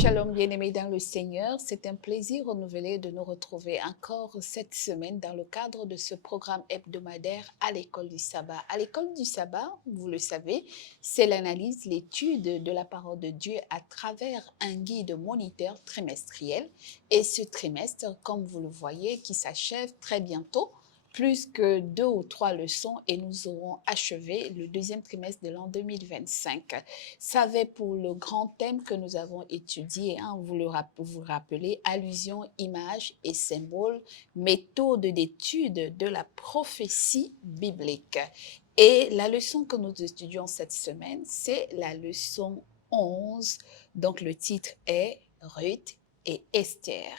Shalom bien-aimés dans le Seigneur, c'est un plaisir renouvelé de nous retrouver encore cette semaine dans le cadre de ce programme hebdomadaire à l'école du sabbat. À l'école du sabbat, vous le savez, c'est l'analyse, l'étude de la parole de Dieu à travers un guide moniteur trimestriel. Et ce trimestre, comme vous le voyez, qui s'achève très bientôt, plus que 2 ou 3 leçons et nous aurons achevé le deuxième trimestre de l'an 2025. Ça avait pour le grand thème que nous avons étudié, hein, vous rappelez, allusion, image et symbole, méthode d'étude de la prophétie biblique. Et la leçon que nous étudions cette semaine, c'est la leçon 11, donc le titre est Ruth et Esther.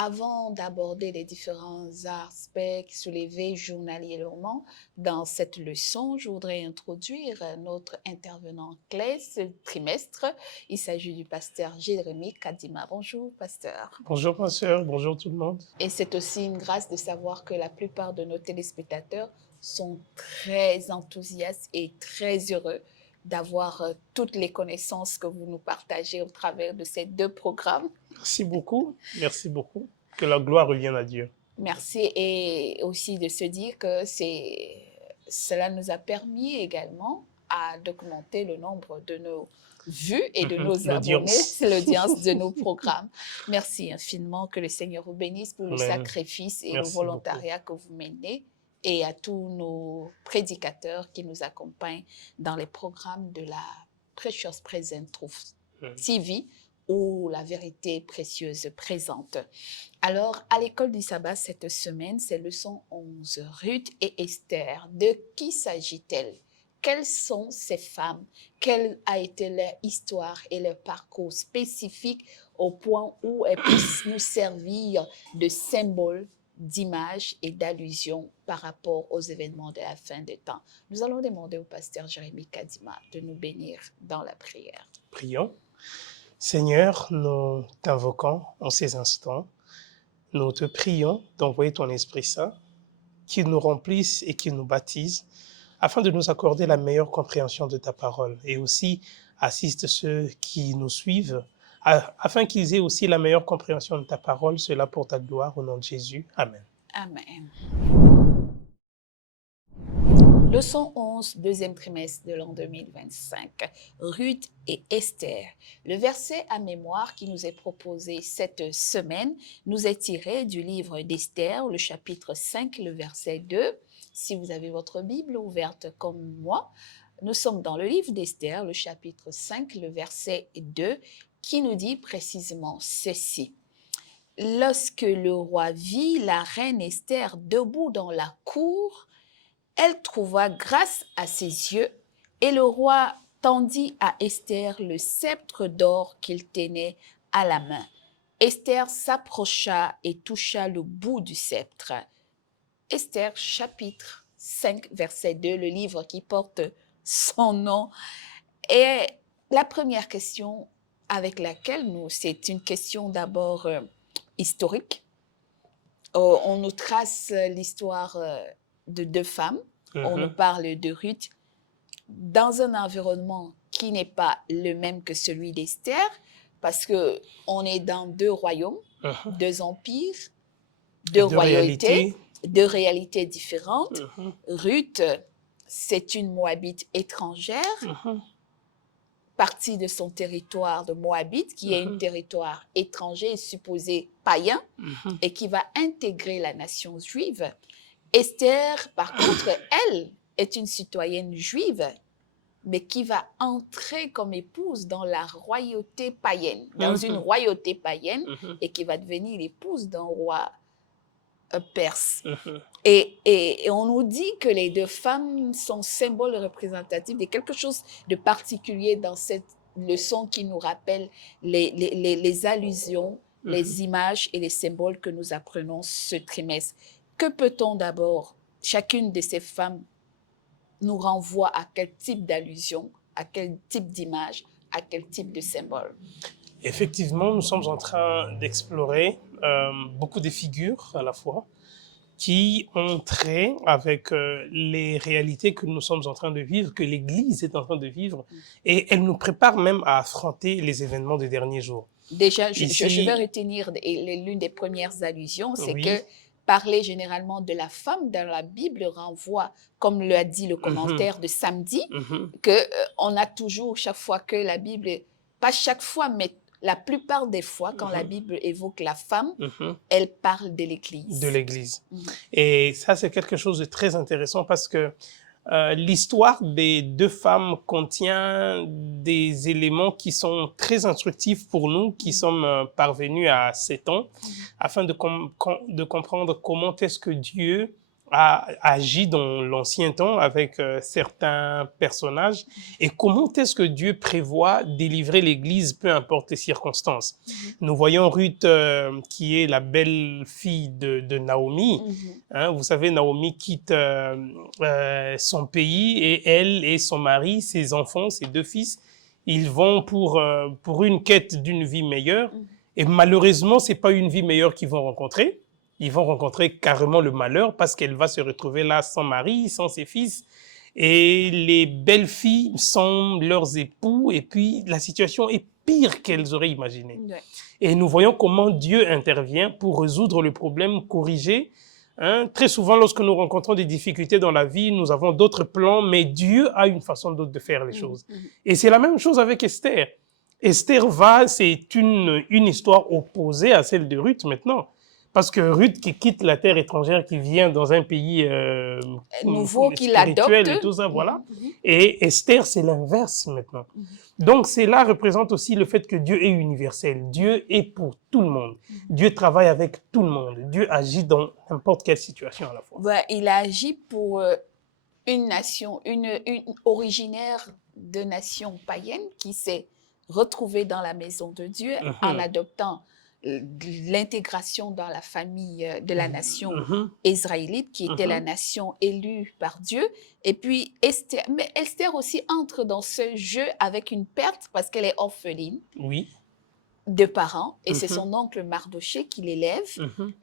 Avant d'aborder les différents aspects soulevés journalièrement dans cette leçon, je voudrais introduire notre intervenant clé ce trimestre. Il s'agit du pasteur Jérémy Kadima. Bonjour, pasteur. Bonjour, ma sœur. Bonjour, tout le monde. Et c'est aussi une grâce de savoir que la plupart de nos téléspectateurs sont très enthousiastes et très heureux d'avoir toutes les connaissances que vous nous partagez au travers de ces 2 programmes. Merci beaucoup. Merci beaucoup. Que la gloire revienne à Dieu. Merci, et aussi de se dire que cela nous a permis également à documenter le nombre de nos vues et de nos abonnés, c'est l'audience de nos programmes. Merci infiniment, que le Seigneur vous bénisse pour le sacrifice et le volontariat que vous menez, et à tous nos prédicateurs qui nous accompagnent dans les programmes de la Precious Present Truth TV, où la vérité précieuse présente. Alors, à l'école du sabbat, cette semaine, c'est leçon 11, Ruth et Esther. De qui s'agit-elle? Quelles sont ces femmes? Quelle a été leur histoire et leur parcours spécifique au point où elles puissent nous servir de symbole, d'image et d'allusion par rapport aux événements de la fin des temps? Nous allons demander au pasteur Jérémy Kadima de nous bénir dans la prière. Prions. Seigneur, nous t'invoquons en ces instants. Nous te prions d'envoyer ton Esprit Saint, qu'il nous remplisse et qu'il nous baptise, afin de nous accorder la meilleure compréhension de ta parole, et aussi assiste ceux qui nous suivent, afin qu'ils aient aussi la meilleure compréhension de ta parole, cela pour ta gloire, au nom de Jésus. Amen. Amen. Leçon 11, deuxième trimestre de l'an 2025, Ruth et Esther. Le verset à mémoire qui nous est proposé cette semaine nous est tiré du livre d'Esther, le chapitre 5, le verset 2. Si vous avez votre Bible ouverte comme moi, nous sommes dans le livre d'Esther, le chapitre 5, le verset 2, qui nous dit précisément ceci. Lorsque le roi vit la reine Esther debout dans la cour, elle trouva grâce à ses yeux, et le roi tendit à Esther le sceptre d'or qu'il tenait à la main. Esther s'approcha et toucha le bout du sceptre. Esther, chapitre 5, verset 2, le livre qui porte son nom. Et la première question avec laquelle c'est une question d'abord historique. On nous trace l'histoire de 2 femmes. On nous parle de Ruth dans un environnement qui n'est pas le même que celui d'Esther, parce qu'on est dans 2 royaumes, 2 empires, 2 royautés, 2 réalités différentes. Ruth, c'est une Moabite étrangère, partie de son territoire de Moabite, qui est un territoire étranger et supposé païen, et qui va intégrer la nation juive. Esther, par contre, elle est une citoyenne juive, mais qui va entrer comme épouse dans la royauté païenne, dans une royauté païenne, et qui va devenir l'épouse d'un roi perse. Et on nous dit que les 2 femmes sont symboles représentatifs de quelque chose de particulier dans cette leçon qui nous rappelle les allusions, les images et les symboles que nous apprenons ce trimestre. Que peut-on d'abord, chacune de ces femmes nous renvoie à quel type d'allusion, à quel type d'image, à quel type de symbole? Effectivement, nous sommes en train d'explorer beaucoup de figures à la fois qui ont trait avec les réalités que nous sommes en train de vivre, que l'Église est en train de vivre, et elle nous prépare même à affronter les événements des derniers jours. Déjà, je Ici, vais retenir l'une des premières allusions, c'est oui, que parler généralement de la femme dans la Bible renvoie, comme l'a dit le mhm, commentaire de samedi, mhm, que on a toujours, chaque fois que la Bible, pas chaque fois, mais la plupart des fois, quand la mhm, Bible évoque la femme, mhm, elle parle de de l'Église. l'Église. Mhm. Et ça, c'est quelque chose de très intéressant parce que l'histoire des deux femmes contient des éléments qui sont très instructifs pour nous, qui sommes parvenus à 7 ans, afin de comprendre comment est-ce que Dieu a agi dans l'ancien temps avec certains personnages et comment est-ce que Dieu prévoit délivrer l'Église, peu importe les circonstances. Nous voyons Ruth, qui est la belle-fille de Naomi. Hein, vous savez, Naomi quitte son pays et elle et son mari, ses enfants, ses 2 fils, ils vont pour une quête d'une vie meilleure. Et malheureusement, c'est pas une vie meilleure qu'ils vont rencontrer. Ils vont rencontrer carrément le malheur parce qu'elle va se retrouver là sans mari, sans ses fils. Et les belles filles sont leurs époux et puis la situation est pire qu'elles auraient imaginé. Ouais. Et nous voyons comment Dieu intervient pour résoudre le problème, corriger. Hein, très souvent, lorsque nous rencontrons des difficultés dans la vie, nous avons d'autres plans, mais Dieu a une façon d'autre de faire les choses. Et c'est la même chose avec Esther. Esther c'est une histoire opposée à celle de Ruth maintenant. Parce que Ruth qui quitte la terre étrangère, qui vient dans un pays Nouveau qu'il spirituel adopte. et tout ça, voilà. Et Esther, c'est l'inverse maintenant. Donc cela représente aussi le fait que Dieu est universel. Dieu est pour tout le monde. Dieu travaille avec tout le monde. Dieu agit dans n'importe quelle situation à la fois. Ouais, il agit pour une nation, une originaire de nation païenne qui s'est retrouvée dans la maison de Dieu en adoptant l'intégration dans la famille de la nation israélite, qui était la nation élue par Dieu. Et puis Esther, mais Esther aussi entre dans ce jeu avec une perte parce qu'elle est orpheline. Oui. De parents, et c'est son oncle Mardoché qui l'élève.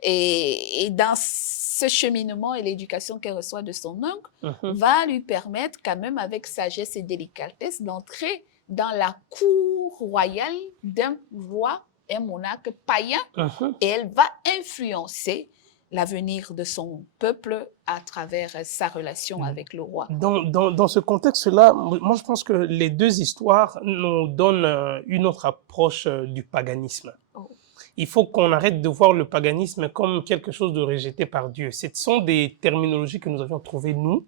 Et dans ce cheminement et l'éducation qu'elle reçoit de son oncle va lui permettre quand même avec sagesse et délicatesse d'entrer dans la cour royale d'un roi, un monarque païen, et elle va influencer l'avenir de son peuple à travers sa relation avec le roi. Dans ce contexte-là, moi je pense que les deux histoires nous donnent une autre approche du paganisme. Il faut qu'on arrête de voir le paganisme comme quelque chose de rejeté par Dieu. Ce sont des terminologies que nous avions trouvées, nous,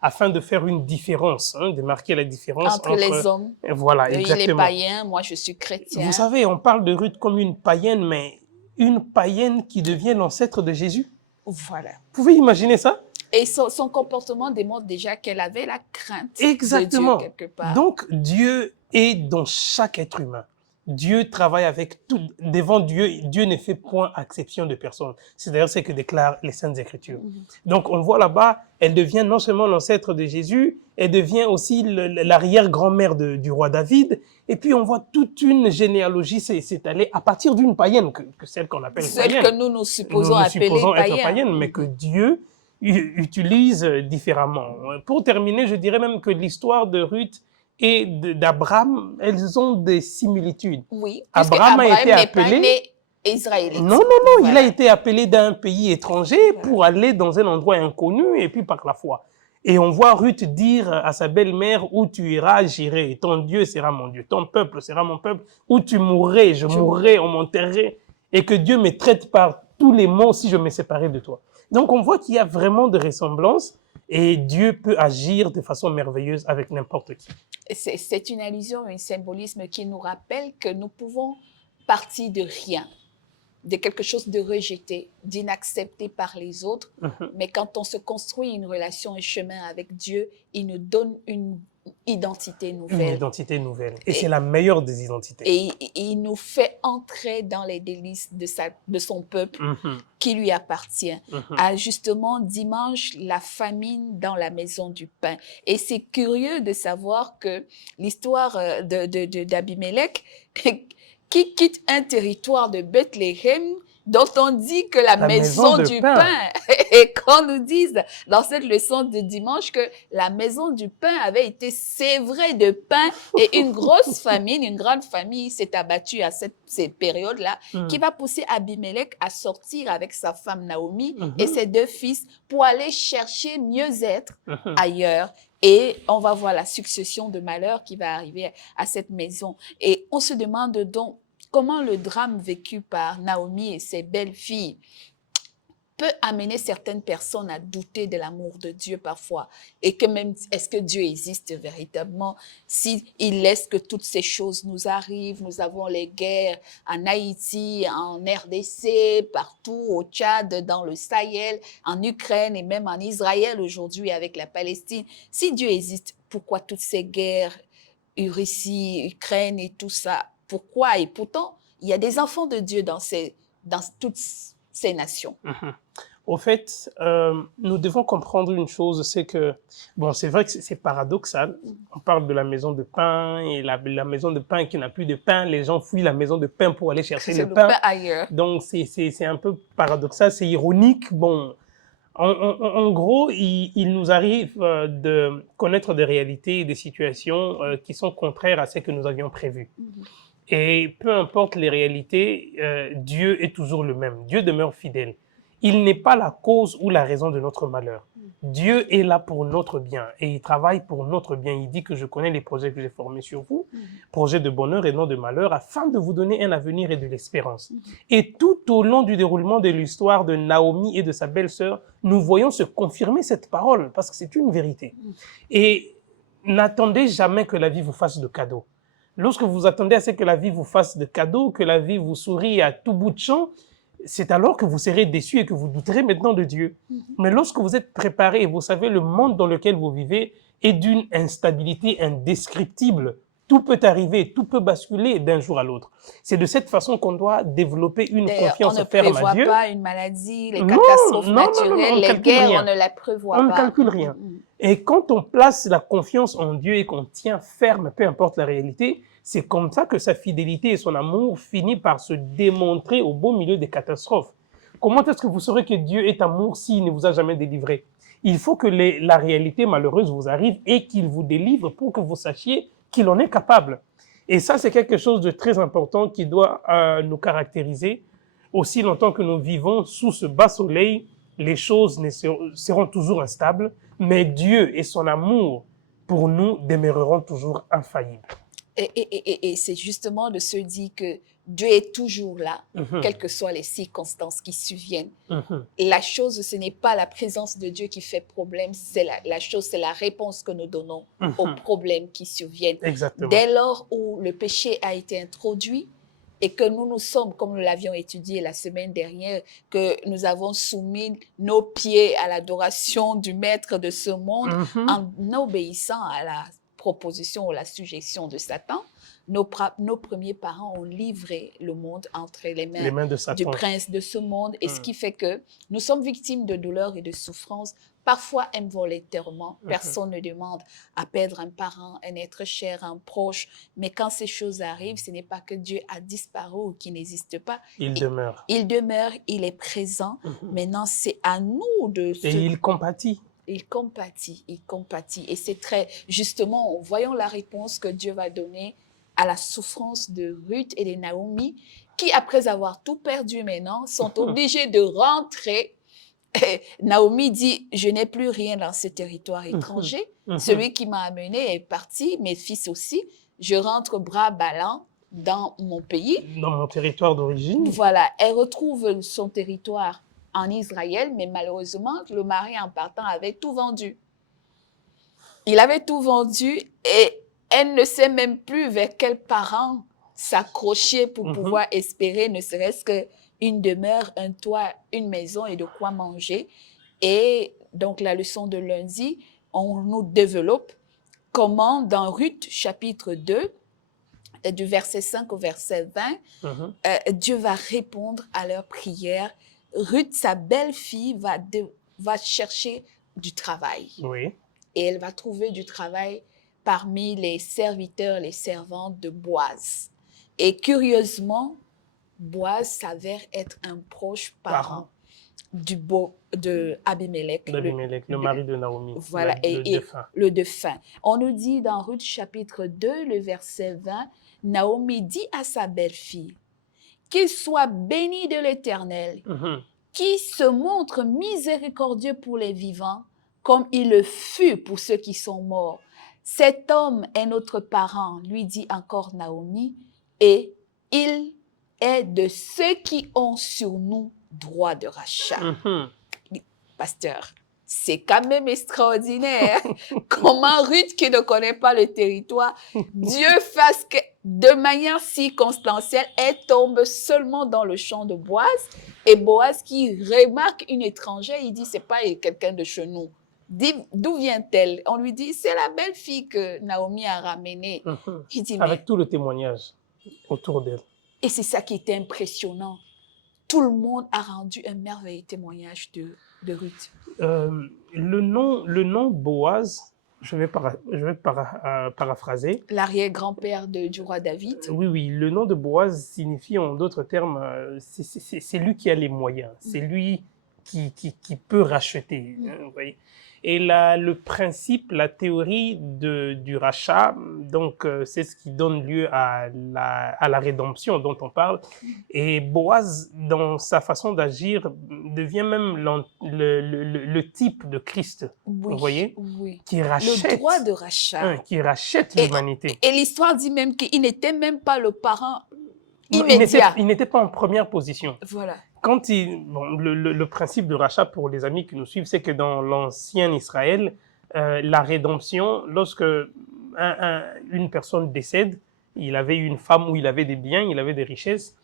afin de faire une différence, hein, de marquer la différence entre les hommes. Voilà, exactement. Il est païen, moi je suis chrétien. Vous savez, on parle de Ruth comme une païenne, mais une païenne qui devient l'ancêtre de Jésus. Voilà. Vous pouvez imaginer ça? Et son comportement démontre déjà qu'elle avait la crainte Exactement. de Dieu quelque part. Donc, Dieu est dans chaque être humain. Dieu travaille avec tout. Devant Dieu, Dieu ne fait point exception de personne. C'est d'ailleurs ce que déclarent les Saintes Écritures. Donc, on voit là-bas, elle devient non seulement l'ancêtre de Jésus, elle devient aussi l'arrière-grand-mère du roi David. Et puis, on voit toute une généalogie s'étaler à partir d'une païenne, que celle qu'on appelle païenne. Celle que nous supposons appeler être païenne, mais que Dieu utilise différemment. Pour terminer, je dirais même que l'histoire de Ruth et d'Abraham, elles ont des similitudes. Oui, Abraham a été appelé israélite. Non, il a été appelé d'un pays étranger pour aller dans un endroit inconnu et puis par la foi. Et on voit Ruth dire à sa belle-mère, où tu iras, j'irai. Ton Dieu sera mon Dieu, ton peuple sera mon peuple. Où tu mourrais, je mourrai, on m'enterrerait. Et que Dieu me traite par tous les maux si je me séparais de toi. Donc on voit qu'il y a vraiment des ressemblances et Dieu peut agir de façon merveilleuse avec n'importe qui. C'est une allusion, un symbolisme qui nous rappelle que nous pouvons partir de rien, de quelque chose de rejeté, d'inaccepté par les autres. Mais quand on se construit une relation, un chemin avec Dieu, il nous donne une identité nouvelle. Une identité nouvelle. Et c'est la meilleure des identités. Et il nous fait entrer dans les délices de son peuple qui lui appartient. Justement, dimanche, la famine dans la maison du pain. Et c'est curieux de savoir que l'histoire d'Abimelech, qui quitte un territoire de Bethléem, dont on dit que la maison du pain Et qu'on nous dise dans cette leçon de dimanche que la maison du pain avait été sévrée de pain et une grosse famine, une grande famille s'est abattue à cette période-là qui va pousser Abimelech à sortir avec sa femme Naomi et ses 2 fils pour aller chercher mieux-être ailleurs. Et on va voir la succession de malheurs qui va arriver à cette maison. Et on se demande donc comment le drame vécu par Naomi et ses belles-filles peut amener certaines personnes à douter de l'amour de Dieu parfois. Et que même, est-ce que Dieu existe véritablement? S'il laisse que toutes ces choses nous arrivent, nous avons les guerres en Haïti, en RDC, partout, au Tchad, dans le Sahel, en Ukraine et même en Israël aujourd'hui avec la Palestine. Si Dieu existe, pourquoi toutes ces guerres, Russie, Ukraine et tout ça? Pourquoi? Et pourtant, il y a des enfants de Dieu dans toutes ces nations. Au fait, nous devons comprendre une chose, c'est que, bon, c'est vrai que c'est paradoxal. On parle de la maison de pain et la maison de pain qui n'a plus de pain. Les gens fuient la maison de pain pour aller chercher le pain ailleurs. Donc, c'est un peu paradoxal, c'est ironique. Bon, en gros, il nous arrive de connaître des réalités et des situations qui sont contraires à ce que nous avions prévu. Et peu importe les réalités, Dieu est toujours le même. Dieu demeure fidèle. Il n'est pas la cause ou la raison de notre malheur. Dieu est là pour notre bien et il travaille pour notre bien. Il dit que je connais les projets que j'ai formés sur vous, projets de bonheur et non de malheur, afin de vous donner un avenir et de l'espérance. Et tout au long du déroulement de l'histoire de Naomi et de sa belle-sœur, nous voyons se confirmer cette parole parce que c'est une vérité. Et n'attendez jamais que la vie vous fasse de cadeaux. Lorsque vous attendez à ce que la vie vous fasse de cadeaux, que la vie vous sourie à tout bout de champ, c'est alors que vous serez déçus et que vous douterez maintenant de Dieu. Mais lorsque vous êtes préparé et vous savez le monde dans lequel vous vivez est d'une instabilité indescriptible, tout peut arriver, tout peut basculer d'un jour à l'autre. C'est de cette façon qu'on doit développer une confiance ferme à Dieu. On ne prévoit pas une maladie, les catastrophes naturelles, les guerres, on ne les prévoit pas. On ne calcule rien. Et quand on place la confiance en Dieu et qu'on tient ferme, peu importe la réalité, c'est comme ça que sa fidélité et son amour finissent par se démontrer au beau milieu des catastrophes. Comment est-ce que vous saurez que Dieu est amour s'il ne vous a jamais délivré? Il faut que la réalité malheureuse vous arrive et qu'il vous délivre pour que vous sachiez qu'il en est capable. Et ça, c'est quelque chose de très important qui doit nous caractériser. Aussi longtemps que nous vivons sous ce bas soleil, les choses seront toujours instables, mais Dieu et son amour pour nous demeureront toujours infaillibles. Et c'est justement de se dire que Dieu est toujours là, quelles que soient les circonstances qui surviennent. La chose, ce n'est pas la présence de Dieu qui fait problème, c'est la chose, c'est la réponse que nous donnons aux problèmes qui surviennent. Exactement. Dès lors où le péché a été introduit et que nous sommes, comme nous l'avions étudié la semaine dernière, que nous avons soumis nos pieds à l'adoration du maître de ce monde en obéissant à la proposition ou la suggestion de Satan, nos premiers parents ont livré le monde entre les mains du prince de ce monde, et ce qui fait que nous sommes victimes de douleurs et de souffrances, parfois involontairement. Personne ne demande à perdre un parent, un être cher, un proche, mais quand ces choses arrivent, ce n'est pas que Dieu a disparu ou qu'il n'existe pas. Il demeure. Il demeure, il est présent. Maintenant, c'est à nous de... Et il compatit. Il compatit. Et c'est très, justement, voyons la réponse que Dieu va donner à la souffrance de Ruth et de Naomi, qui, après avoir tout perdu maintenant, sont obligés de rentrer. Et Naomi dit, je n'ai plus rien dans ce territoire étranger. Celui qui m'a amené est parti, mes fils aussi. Je rentre bras ballants dans mon pays. Dans mon territoire d'origine. Voilà, elle retrouve son territoire en Israël, mais malheureusement, le mari en partant avait tout vendu. Il avait tout vendu et elle ne sait même plus vers quels parents s'accrocher pour pouvoir espérer ne serait-ce qu'une demeure, un toit, une maison et de quoi manger. Et donc, la leçon de lundi, on nous développe comment dans Ruth, chapitre 2, du verset 5 au verset 20, Dieu va répondre à leurs prières. Ruth, sa belle-fille, va chercher du travail. Oui. Et elle va trouver du travail parmi les serviteurs, les servantes de Boaz. Et curieusement, Boaz s'avère être un proche parent de Abimelech, D'Abimelech, le mari de Naomi, voilà, le défunt. le défunt. On nous dit dans Ruth chapitre 2, le verset 20, Naomi dit à sa belle-fille, qu'il soit béni de l'Éternel, qui se montre miséricordieux pour les vivants, comme il le fut pour ceux qui sont morts. Cet homme est notre parent, lui dit encore Naomi, et il est de ceux qui ont sur nous droit de rachat. Pasteur, c'est quand même extraordinaire. Comment Ruth, qui ne connaît pas le territoire, Dieu fasse que de manière circonstancielle, elle tombe seulement dans le champ de Boaz. Et Boaz, qui remarque une étrangère, il dit, c'est pas quelqu'un de chez nous. D'où vient-elle? On lui dit, c'est la belle-fille que Naomi a ramenée. Il dit, avec tout le témoignage autour d'elle. Et c'est ça qui était impressionnant. Tout le monde a rendu un merveilleux témoignage de Ruth. Le nom Boaz, je vais paraphraser. L'arrière-grand-père du roi David. Oui, le nom de Boaz signifie en d'autres termes, c'est lui qui a les moyens, c'est lui qui peut racheter. Vous voyez. Et le principe, la théorie du rachat, donc c'est ce qui donne lieu à la rédemption dont on parle. Et Boaz, dans sa façon d'agir, devient même le type de Christ, vous voyez, qui rachète, le droit de rachat, qui rachète l'humanité. Et l'histoire dit même qu'il n'était même pas le parent immédiat. Il n'était pas en première position. Voilà. Quand le principe de rachat pour les amis qui nous suivent, c'est que dans l'ancien Israël, la rédemption, lorsque une personne décède, il avait une femme où il avait des biens, il avait des richesses,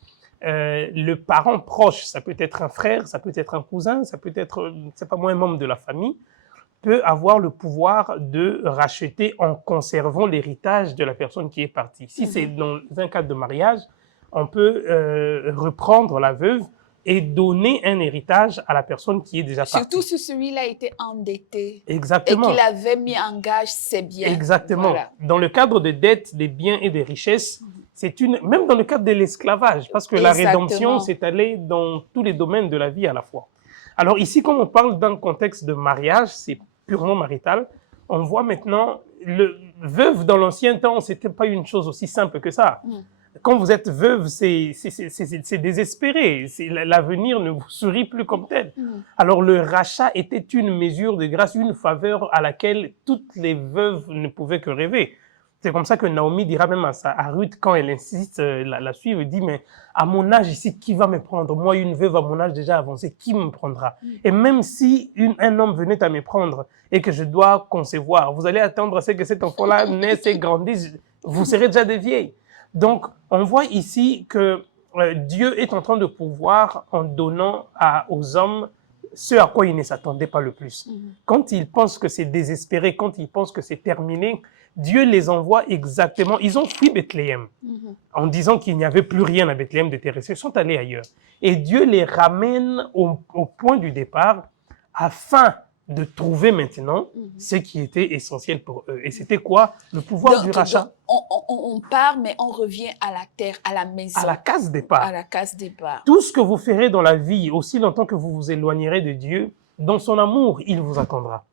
le parent proche, ça peut être un frère, ça peut être un cousin, ça peut être, c'est pas moi, un membre de la famille, peut avoir le pouvoir de racheter en conservant l'héritage de la personne qui est partie. Si c'est dans un cadre de mariage, on peut reprendre la veuve et donner un héritage à la personne qui est déjà partie. Surtout si celui-là était endetté. Exactement. Et qu'il avait mis en gage ses biens. Exactement. Voilà. Dans le cadre des dettes, des biens et des richesses, c'est même dans le cadre de l'esclavage, parce que la rédemption s'est allée dans tous les domaines de la vie à la fois. Alors ici, comme on parle d'un contexte de mariage, c'est purement marital, on voit maintenant, le veuve dans l'ancien temps, c'était pas une chose aussi simple que ça. Quand vous êtes veuve, c'est désespéré. L'avenir ne vous sourit plus comme tel. Alors, le rachat était une mesure de grâce, une faveur à laquelle toutes les veuves ne pouvaient que rêver. C'est comme ça que Naomi dira même à Ruth, quand elle insiste la suivre, elle dit, mais à mon âge ici, qui va me prendre? Moi, une veuve à mon âge déjà avancé, qui me prendra? Et même si un homme venait à me prendre et que je dois concevoir, vous allez attendre à ce que cet enfant-là naisse et grandisse, vous serez déjà des vieilles. Donc, on voit ici que Dieu est en train de pouvoir en donnant aux hommes ce à quoi ils ne s'attendaient pas le plus. Quand ils pensent que c'est désespéré, quand ils pensent que c'est terminé, Dieu les envoie exactement. Ils ont fui Bethléem en disant qu'il n'y avait plus rien à Bethléem de terrestre. Ils sont allés ailleurs. Et Dieu les ramène au point du départ afin de trouver maintenant ce qui était essentiel pour eux. Et c'était quoi? Le pouvoir du rachat. On part, mais on revient à la terre, à la maison. À la case départ. À la case départ. Tout ce que vous ferez dans la vie, aussi longtemps que vous vous éloignerez de Dieu, dans son amour, il vous attendra.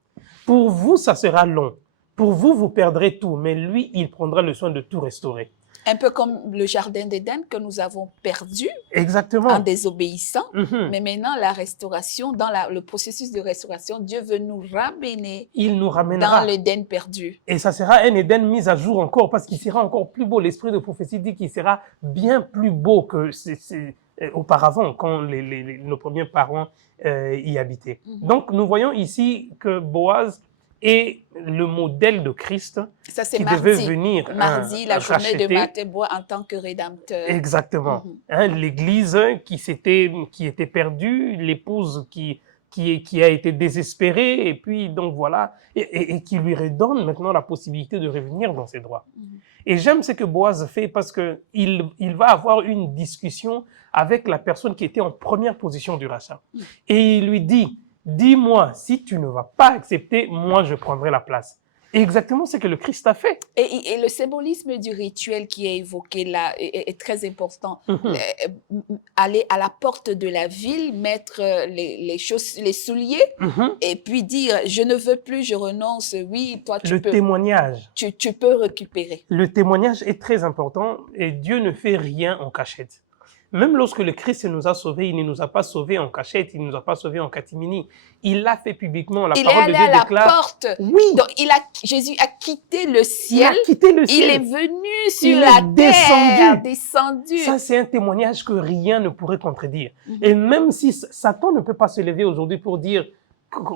Pour vous, ça sera long. Pour vous, vous perdrez tout, mais lui, il prendra le soin de tout restaurer. Un peu comme le jardin d'Éden que nous avons perdu. Exactement. En désobéissant. Mais maintenant, la restauration, dans le processus de restauration, Dieu veut nous ramener. Il nous ramènera. Dans l'Éden perdu. Et ça sera un Éden mis à jour encore, parce qu'il sera encore plus beau. L'esprit de prophétie dit qu'il sera bien plus beau que auparavant, quand nos premiers parents y habitaient. Donc, nous voyons ici que Boaz est le modèle de Christ qui devait venir mardi, la journée racheter. de Matébois en tant que rédempteur. Exactement. L'église qui était perdue, l'épouse qui a été désespérée, et puis donc voilà, et qui lui redonne maintenant la possibilité de revenir dans ses droits. Et j'aime ce que Boaz fait, parce que il va avoir une discussion avec la personne qui était en première position du rachat. Et il lui dit, dis-moi, si tu ne vas pas accepter, moi je prendrai la place. exactement ce que le Christ a fait. Et le symbolisme du rituel qui est évoqué là est très important. Aller à la porte de la ville, mettre les souliers et puis dire « je ne veux plus, je renonce ». Oui, toi, Le témoignage. Tu peux récupérer. Le témoignage est très important et Dieu ne fait rien en cachette. Même lorsque le Christ nous a sauvés, il ne nous a pas sauvés en cachette, il ne nous a pas sauvés en catimini. Il l'a fait publiquement. La parole de Dieu déclare. Il est allé à la porte. Oui. Donc, Jésus a quitté le ciel. Il a quitté le ciel. Il est venu sur la terre, descendu. Ça, c'est un témoignage que rien ne pourrait contredire. Et même si Satan ne peut pas se lever aujourd'hui pour dire,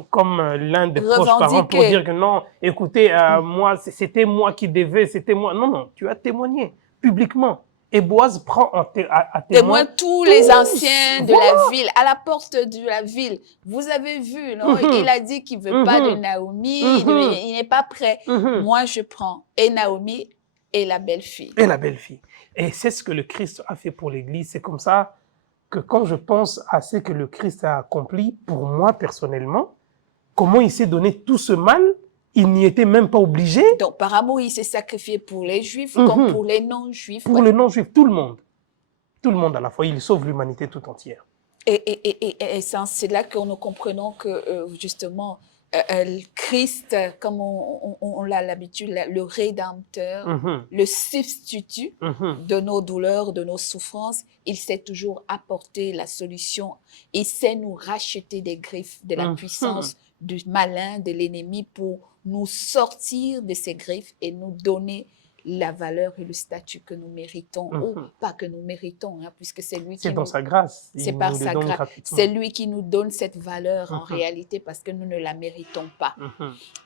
comme l'un des proches parents, pour dire que non, écoutez, moi, c'était moi qui devais, c'était moi. Non, non, tu as témoigné publiquement. Et Boaz prend à témoin tous les anciens de la ville, à la porte de la ville. Vous avez vu, non? Il a dit qu'il ne veut pas de Naomi, il n'est pas prêt. Moi, je prends. Et Naomi est la belle-fille. Et la belle-fille. Et c'est ce que le Christ a fait pour l'Église. C'est comme ça que quand je pense à ce que le Christ a accompli, pour moi personnellement, comment il s'est donné tout ce mal, il n'y était même pas obligé. Donc, par amour, il s'est sacrifié pour les Juifs comme pour les non-Juifs. Pour les non-Juifs, tout le monde. Tout le monde à la fois. Il sauve l'humanité tout entière. Et c'est là que nous comprenons que, justement, Christ, comme on l'a l'habitude, le Rédempteur, le substitut de nos douleurs, de nos souffrances, il sait toujours apporter la solution. Il sait nous racheter des griffes, de la puissance du malin, de l'ennemi, pour nous sortir de ces griffes et nous donner la valeur et le statut que nous méritons, ou pas que nous méritons, hein, puisque c'est lui qui c'est dans sa grâce. C'est par sa grâce. C'est lui qui nous donne cette valeur en réalité parce que nous ne la méritons pas.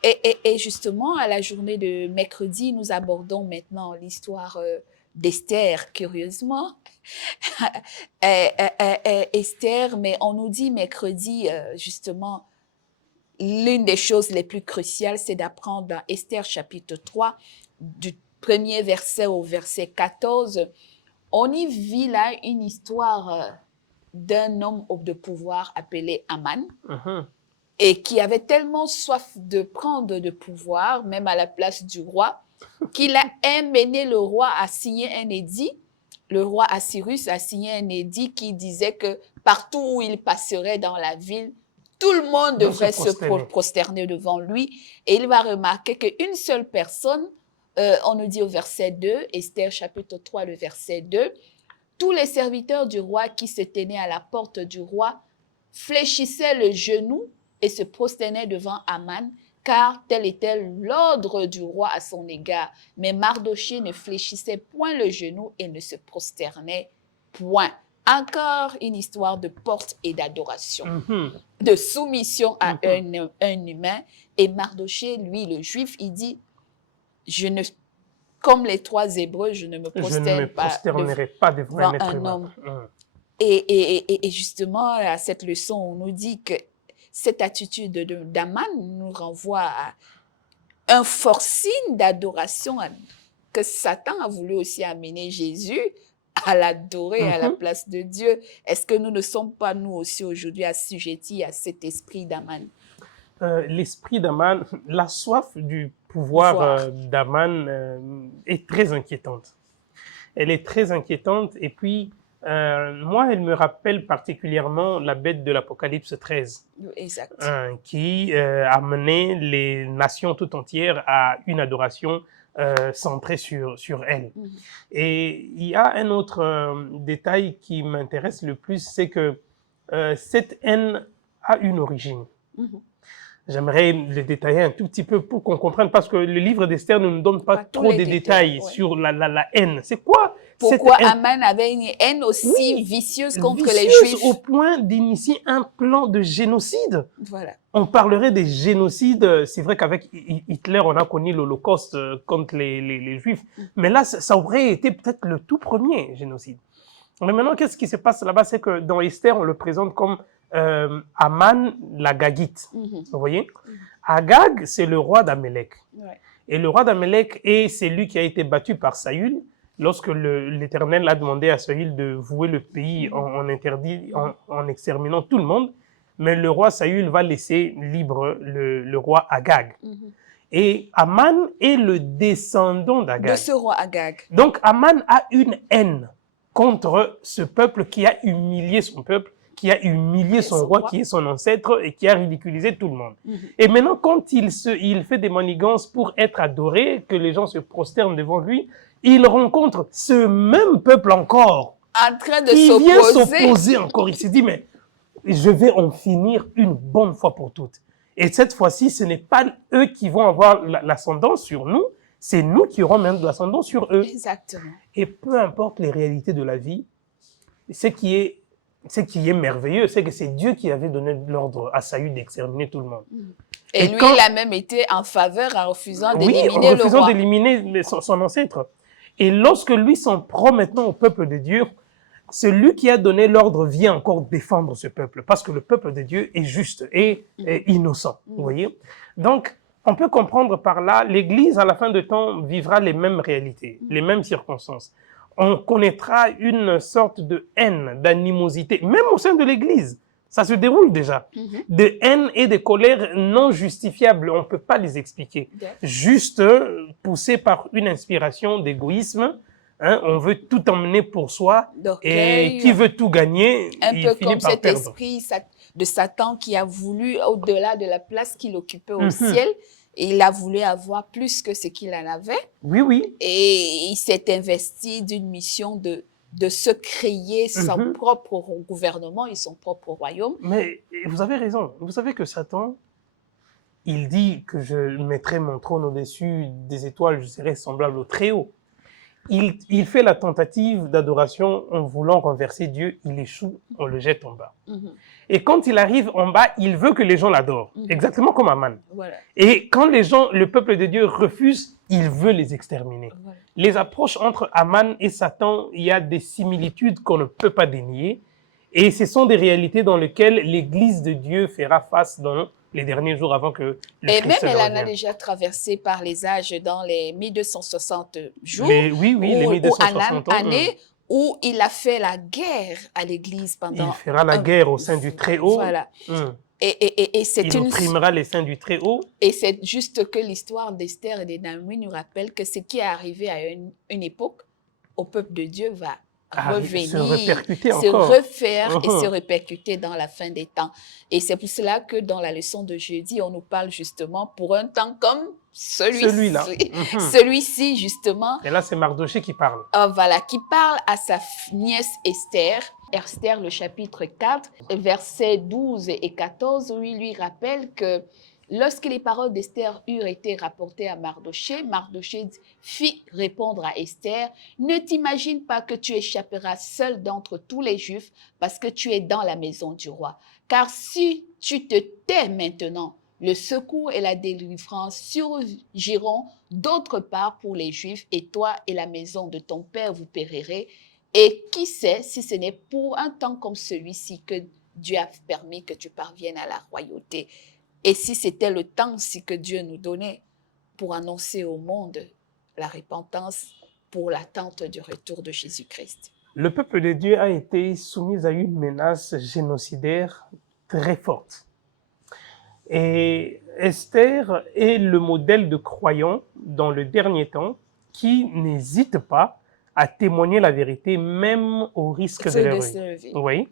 Et justement, à la journée de mercredi, nous abordons maintenant l'histoire d'Esther, curieusement. Esther, mais on nous dit mercredi, justement, l'une des choses les plus cruciales, c'est d'apprendre dans Esther chapitre 3, du premier verset au verset 14, on y vit là une histoire d'un homme de pouvoir appelé Aman, et qui avait tellement soif de prendre de pouvoir, même à la place du roi, qu'il a amené le roi à signer un édit. Le roi Assyrus a signé un édit qui disait que partout où il passerait dans la ville, tout le monde devrait se prosterner devant lui. Et il va remarquer qu'une seule personne, on nous dit au verset 2, Esther chapitre 3, le verset 2, tous les serviteurs du roi qui se tenaient à la porte du roi fléchissaient le genou et se prosternaient devant Aman, car tel était l'ordre du roi à son égard. Mais Mardochée ne fléchissait point le genou et ne se prosternait point. Encore une histoire de porte et d'adoration, de soumission à un humain. Et Mardochée, lui, le juif, il dit, comme les trois Hébreux, je ne me prosternerai pas devant un homme. Et justement, à cette leçon, on nous dit que cette attitude d'Aman nous renvoie à un forcing d'adoration que Satan a voulu aussi amener Jésus à l'adorer à la place de Dieu. Est-ce que nous ne sommes pas, nous aussi, aujourd'hui, assujettis à cet esprit d'Aman? L'esprit d'Aman, la soif du pouvoir d'Aman est très inquiétante. Elle est très inquiétante et puis, moi, elle me rappelle particulièrement la bête de l'Apocalypse 13, qui amenait les nations tout entières à une adoration centrée sur elle. Et il y a un autre détail qui m'intéresse le plus, c'est que cette haine a une origine. J'aimerais le détailler un tout petit peu pour qu'on comprenne, parce que le livre d'Esther ne nous donne pas trop de détails sur la haine. C'est quoi? Pourquoi Aman avait une haine aussi vicieuse contre les Juifs? Au point d'initier un plan de génocide. Voilà. On parlerait des génocides. C'est vrai qu'avec Hitler, on a connu l'Holocauste contre les Juifs. Mais là, ça aurait été peut-être le tout premier génocide. Mais maintenant, qu'est-ce qui se passe là-bas? C'est que dans Esther, on le présente comme Aman l'Agagite. Vous voyez? Agag, c'est le roi d'Amalek. Et le roi d'Amalek est celui qui a été battu par Saül. Lorsque l'Éternel a demandé à Saül de vouer le pays en exterminant tout le monde, mais le roi Saül va laisser libre le roi Agag. Et Aman est le descendant De d'Agag. ce roi Agag. Donc Aman a une haine contre ce peuple qui a humilié son peuple, qui a humilié son roi, qui est son ancêtre et qui a ridiculisé tout le monde. Et maintenant, quand il fait des manigances pour être adoré, que les gens se prosternent devant lui, il rencontre ce même peuple encore En train de qui vient s'opposer. s'opposer encore. Il s'est dit, mais je vais en finir une bonne fois pour toutes. Et cette fois-ci, ce n'est pas eux qui vont avoir l'ascendance sur nous, c'est nous qui aurons même de l'ascendance sur eux. Exactement. Et peu importe les réalités de la vie, ce qui est merveilleux, c'est que c'est Dieu qui avait donné l'ordre à Saül d'exterminer tout le monde. Et lui, il a même été en faveur en refusant d'éliminer le roi. en refusant d'éliminer son ancêtre. Et lorsque lui s'en prend maintenant au peuple de Dieu, celui qui a donné l'ordre vient encore défendre ce peuple, parce que le peuple de Dieu est juste et innocent. Vous voyez? Donc, on peut comprendre par là, l'Église, à la fin de temps, vivra les mêmes réalités, les mêmes circonstances. On connaîtra une sorte de haine, d'animosité, même au sein de l'Église. Ça se déroule déjà. De haine et de colère non justifiables, on ne peut pas les expliquer. Juste poussé par une inspiration d'égoïsme. Hein, on veut tout emmener pour soi et qui veut tout gagner, il peu finit comme par cet perdre. esprit de Satan qui a voulu, au-delà de la place qu'il occupait au ciel, et il a voulu avoir plus que ce qu'il en avait. Oui, oui. Et il s'est investi d'une mission de se créer son propre gouvernement et son propre royaume. Mais vous avez raison. Vous savez que Satan, il dit que je mettrai mon trône au-dessus des étoiles, je serai semblable au Très-Haut. Il fait la tentative d'adoration en voulant renverser Dieu, il échoue, on le jette en bas. Et quand il arrive en bas, il veut que les gens l'adorent, exactement comme Aman. Voilà. Et quand les gens, le peuple de Dieu refuse, il veut les exterminer. Voilà. Les approches entre Aman et Satan, il y a des similitudes qu'on ne peut pas dénier. Et ce sont des réalités dans lesquelles l'Église de Dieu fera face dans les derniers jours avant que le Christ Et même elle en a revienne. déjà traversé par les âges dans les 1260 jours. Les 1260 années où il a fait la guerre à l'Église pendant... Il fera la guerre au sein du Très-Haut. Voilà. Et c'est il opprimera les saints du Très-Haut. Et c'est juste que l'histoire d'Esther et de Naomi nous rappelle que ce qui est arrivé à une époque au peuple de Dieu va revenir, se répercuter se encore. refaire et se répercuter dans la fin des temps. Et c'est pour cela que dans la leçon de jeudi, on nous parle justement pour un temps comme celui-là. Celui-ci, justement. Et là, c'est Mardoché qui parle. Voilà, qui parle à sa nièce Esther. Esther, le chapitre 4, versets 12 et 14, où il lui rappelle que lorsque les paroles d'Esther eurent été rapportées à Mardoché, Mardoché fit répondre à Esther, « Ne t'imagine pas que tu échapperas seul d'entre tous les Juifs parce que tu es dans la maison du roi. Car si tu te tais maintenant, le secours et la délivrance surgiront d'autre part pour les Juifs, et toi et la maison de ton père vous périrez. Et qui sait si ce n'est pour un temps comme celui-ci que Dieu a permis que tu parviennes à la royauté. Et si c'était le temps aussi que Dieu nous donnait pour annoncer au monde la repentance pour l'attente du retour de Jésus-Christ. » Le peuple de Dieu a été soumis à une menace génocidaire très forte. Et Esther est le modèle de croyant dans le dernier temps qui n'hésite pas à témoigner la vérité même au risque de leur vie. Oui.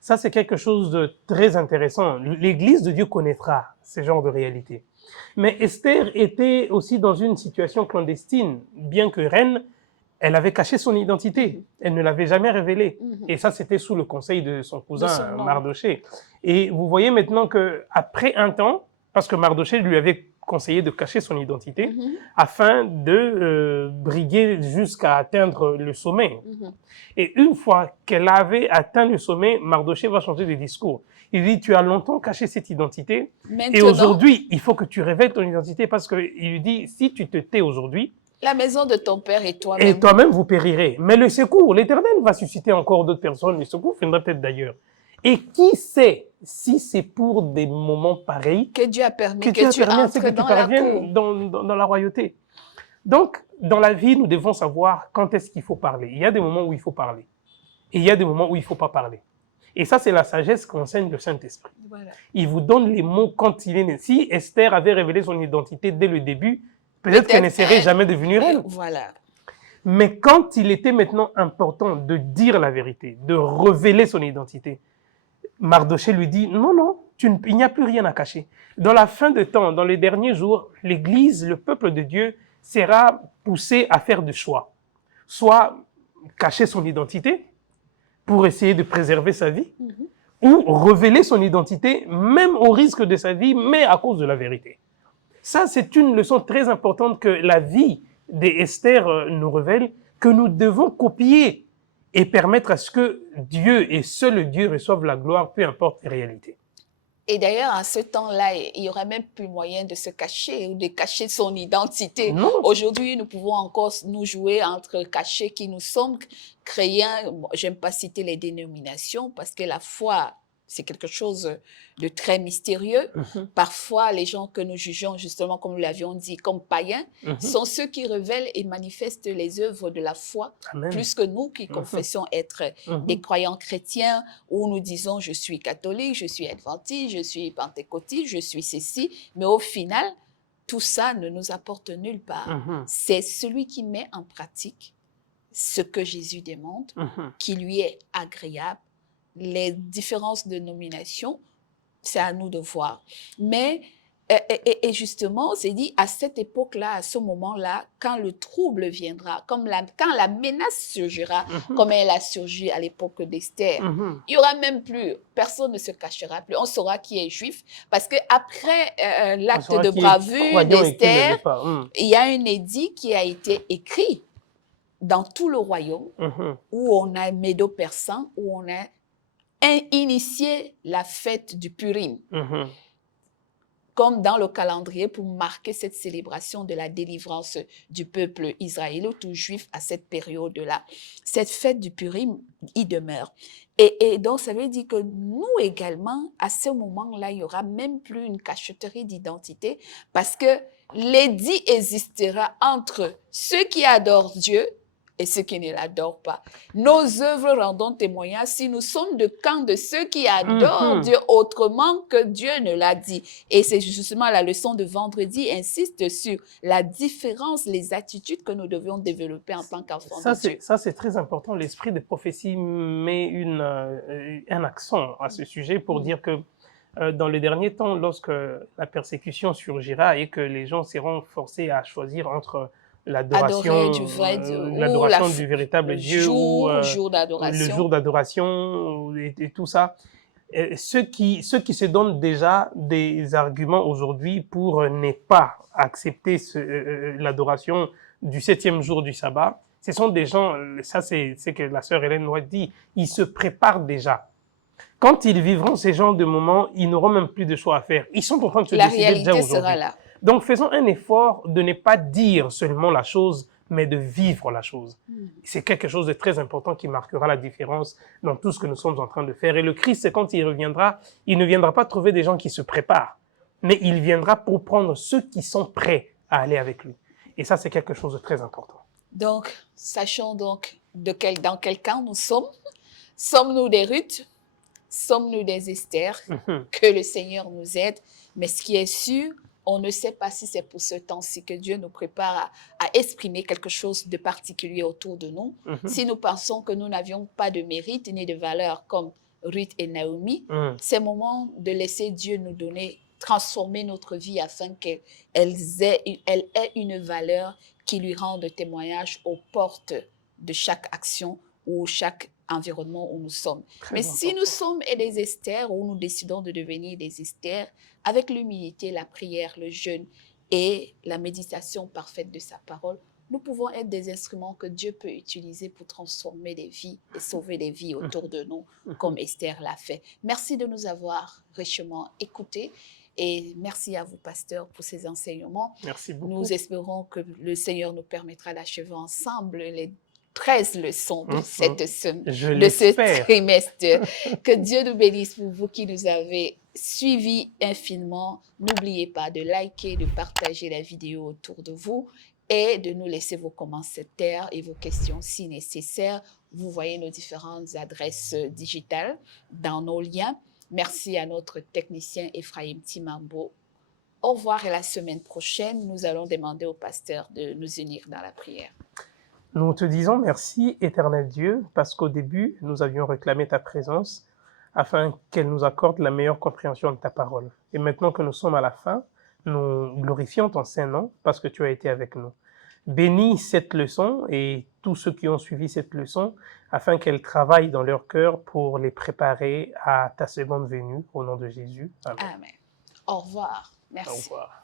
Ça, c'est quelque chose de très intéressant. L'Église de Dieu connaîtra ce genre de réalité. Mais Esther était aussi dans une situation clandestine. Bien que reine, elle avait caché son identité. Elle ne l'avait jamais révélée. Et ça, c'était sous le conseil de son cousin Mardoché. Et vous voyez maintenant qu'après un temps, parce que Mardoché lui avait conseillé de cacher son identité afin de briguer jusqu'à atteindre le sommet. Et une fois qu'elle avait atteint le sommet, Mardoché va changer de discours. Il dit, tu as longtemps caché cette identité et aujourd'hui, il faut que tu révèles ton identité parce qu'il lui dit, si tu te tais aujourd'hui, la maison de ton père et toi-même. Et toi-même, vous périrez. Mais le secours, l'Éternel va susciter encore d'autres personnes. Le secours viendra peut-être d'ailleurs. Et qui sait si c'est pour des moments pareils que Dieu a permis que tu entres dans la cour. Dans la royauté. Donc, dans la vie, nous devons savoir quand est-ce qu'il faut parler. Il y a des moments où il faut parler. Et il y a des moments où il ne faut pas parler. Et ça, c'est la sagesse qu'enseigne le Saint-Esprit. Voilà. Il vous donne les mots quand il est né. Si Esther avait révélé son identité dès le début, peut-être qu'elle n'essaierait jamais devenue reine. Voilà. Mais quand il était maintenant important de dire la vérité, de révéler son identité, Mardochée lui dit, non, non, il n'y a plus rien à cacher. Dans la fin de temps, dans les derniers jours, l'Église, le peuple de Dieu, sera poussé à faire des choix. Soit cacher son identité pour essayer de préserver sa vie, ou révéler son identité, même au risque de sa vie, mais à cause de la vérité. Ça, c'est une leçon très importante que la vie d'Esther nous révèle, que nous devons copier et permettre à ce que Dieu et seul Dieu reçoivent la gloire, peu importe les réalités. Et d'ailleurs, à ce temps-là, il n'y aurait même plus moyen de se cacher ou de cacher son identité. Aujourd'hui, nous pouvons encore nous jouer entre cacher qui nous sommes, chrétiens. Bon, j'aime pas citer les dénominations parce que la foi, c'est quelque chose de très mystérieux. Parfois, les gens que nous jugeons, justement, comme nous l'avions dit, comme païens, sont ceux qui révèlent et manifestent les œuvres de la foi, plus que nous qui confessons être des croyants chrétiens, où nous disons « je suis catholique, je suis adventiste, je suis pentecôtiste, je suis ceci », mais au final, tout ça ne nous apporte nulle part. C'est celui qui met en pratique ce que Jésus demande, qui lui est agréable. Les différences de nomination, c'est à nous de voir. Mais, et justement, c'est dit, à cette époque-là, à ce moment-là, quand le trouble viendra, quand la menace surgira, comme elle a surgi à l'époque d'Esther, il n'y aura même plus, personne ne se cachera plus, on saura qui est juif, parce qu'après l'acte de bravure d'Esther, il y a un édit qui a été écrit dans tout le royaume, où on a Médo-Persan, où on a initier la fête du Purim, comme dans le calendrier pour marquer cette célébration de la délivrance du peuple israélite ou juif à cette période-là. Cette fête du Purim y demeure. Et donc, ça veut dire que nous également, à ce moment-là, il n'y aura même plus une cachotterie d'identité parce que l'édit existera entre ceux qui adorent Dieu et ceux qui ne l'adorent pas. Nos œuvres rendons témoignage si nous sommes de camp de ceux qui adorent Dieu autrement que Dieu ne l'a dit. Et c'est justement la leçon de vendredi insiste sur la différence, les attitudes que nous devions développer en tant qu'enfants de Dieu. Ça, c'est très important. L'esprit de prophétie met un accent à ce sujet pour dire que dans les derniers temps, lorsque la persécution surgira et que les gens seront forcés à choisir entre l'adoration du véritable Dieu ou le jour d'adoration et tout ça. Ceux qui se donnent déjà des arguments aujourd'hui pour ne pas accepter l'adoration du 7e jour du sabbat, ce sont des gens, ça c'est ce que la sœur Hélène White dit, ils se préparent déjà. Quand ils vivront ces genres de moments, ils n'auront même plus de choix à faire. Ils sont en train de se décider déjà aujourd'hui. La réalité sera là. Donc, faisons un effort de ne pas dire seulement la chose, mais de vivre la chose. C'est quelque chose de très important qui marquera la différence dans tout ce que nous sommes en train de faire. Et le Christ, quand il reviendra, il ne viendra pas trouver des gens qui se préparent, mais il viendra pour prendre ceux qui sont prêts à aller avec lui. Et ça, c'est quelque chose de très important. Donc, sachons donc dans quel camp nous sommes. Sommes-nous des Ruth? Sommes-nous des Esther? Que le Seigneur nous aide. Mais ce qui est sûr, on ne sait pas si c'est pour ce temps-ci que Dieu nous prépare à exprimer quelque chose de particulier autour de nous. Si nous pensons que nous n'avions pas de mérite ni de valeur comme Ruth et Naomi, c'est le moment de laisser Dieu nous donner, transformer notre vie afin qu'elle ait une valeur qui lui rende témoignage aux portes de chaque action ou chaque environnement où nous sommes. Mais si nous sommes des Esther, ou nous décidons de devenir des Esther, avec l'humilité, la prière, le jeûne et la méditation parfaite de sa parole, nous pouvons être des instruments que Dieu peut utiliser pour transformer des vies et sauver des vies autour de nous, comme Esther l'a fait. Merci de nous avoir richement écoutés. Et merci à vous, pasteur, pour ces enseignements. Merci beaucoup. Nous espérons que le Seigneur nous permettra d'achever ensemble les 13 leçons de ce trimestre. Que Dieu nous bénisse pour vous qui nous avez suivis infiniment. N'oubliez pas de liker, de partager la vidéo autour de vous et de nous laisser vos commentaires et vos questions si nécessaire. Vous voyez nos différentes adresses digitales dans nos liens. Merci à notre technicien Ephraim Timambo. Au revoir et la semaine prochaine, nous allons demander au pasteur de nous unir dans la prière. Nous te disons merci, éternel Dieu, parce qu'au début, nous avions réclamé ta présence afin qu'elle nous accorde la meilleure compréhension de ta parole. Et maintenant que nous sommes à la fin, nous glorifions ton Saint-Nom parce que tu as été avec nous. Bénis cette leçon et tous ceux qui ont suivi cette leçon afin qu'elle travaille dans leur cœur pour les préparer à ta seconde venue, au nom de Jésus. Amen. Amen. Au revoir. Au Merci. revoir.